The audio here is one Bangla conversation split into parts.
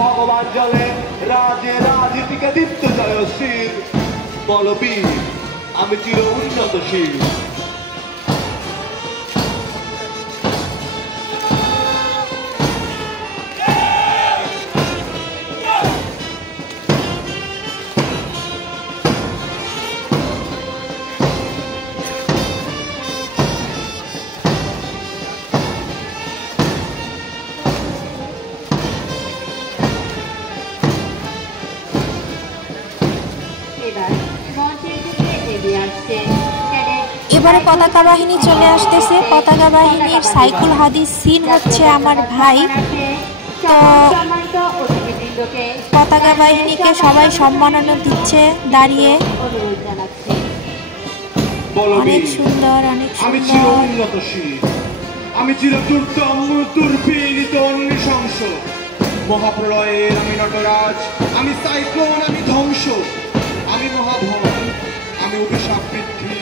ভগবান জলে রাজে রাজনীতিকে দীপ্ত জয়শ্রীর বলবীর আমি চির উন্নতশীল। এবারে পতাকা বাহিনী চলে আসতেছে। পতাকা বাহিনীর সাইকুল হাদিস সিন হচ্ছে আমার ভাই। তো পতাকা বাহিনীকে সবাই সম্মাননা দিচ্ছে দাঁড়িয়ে। অনেক সুন্দর, অনেক সুন্দর। আমি চিরদুর্দম দুর্বিনীত নৃশংস মহাপ্রলয়ের আমি নটরাজ, আমি সাইক্লোন, আমি ধ্বংস, আমি মহাভয়, আমি অভিশাপ বৃদ্ধি।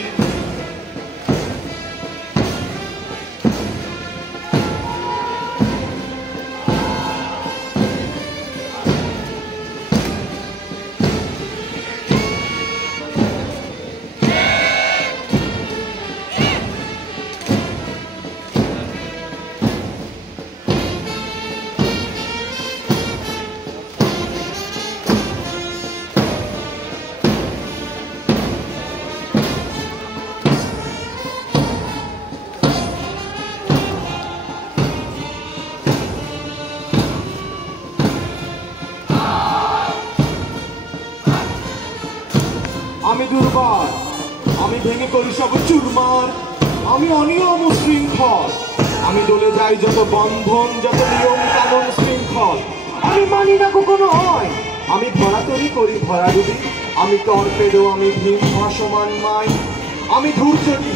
আমি দুর্বার, আমি ভেঙে করি সব চুরমার, আমি অনিয়ম ও শৃঙ্খল, আমি দলে যাই যত বন্ধন, যত নিয়ম কানুন শৃঙ্খল, আমি মানি না কখনো হয়, আমি ভরাতরি করি ভরাডুবি, আমি টর্পেডো, আমি ভীম ভাসমান মাই, আমি ধূর্যটি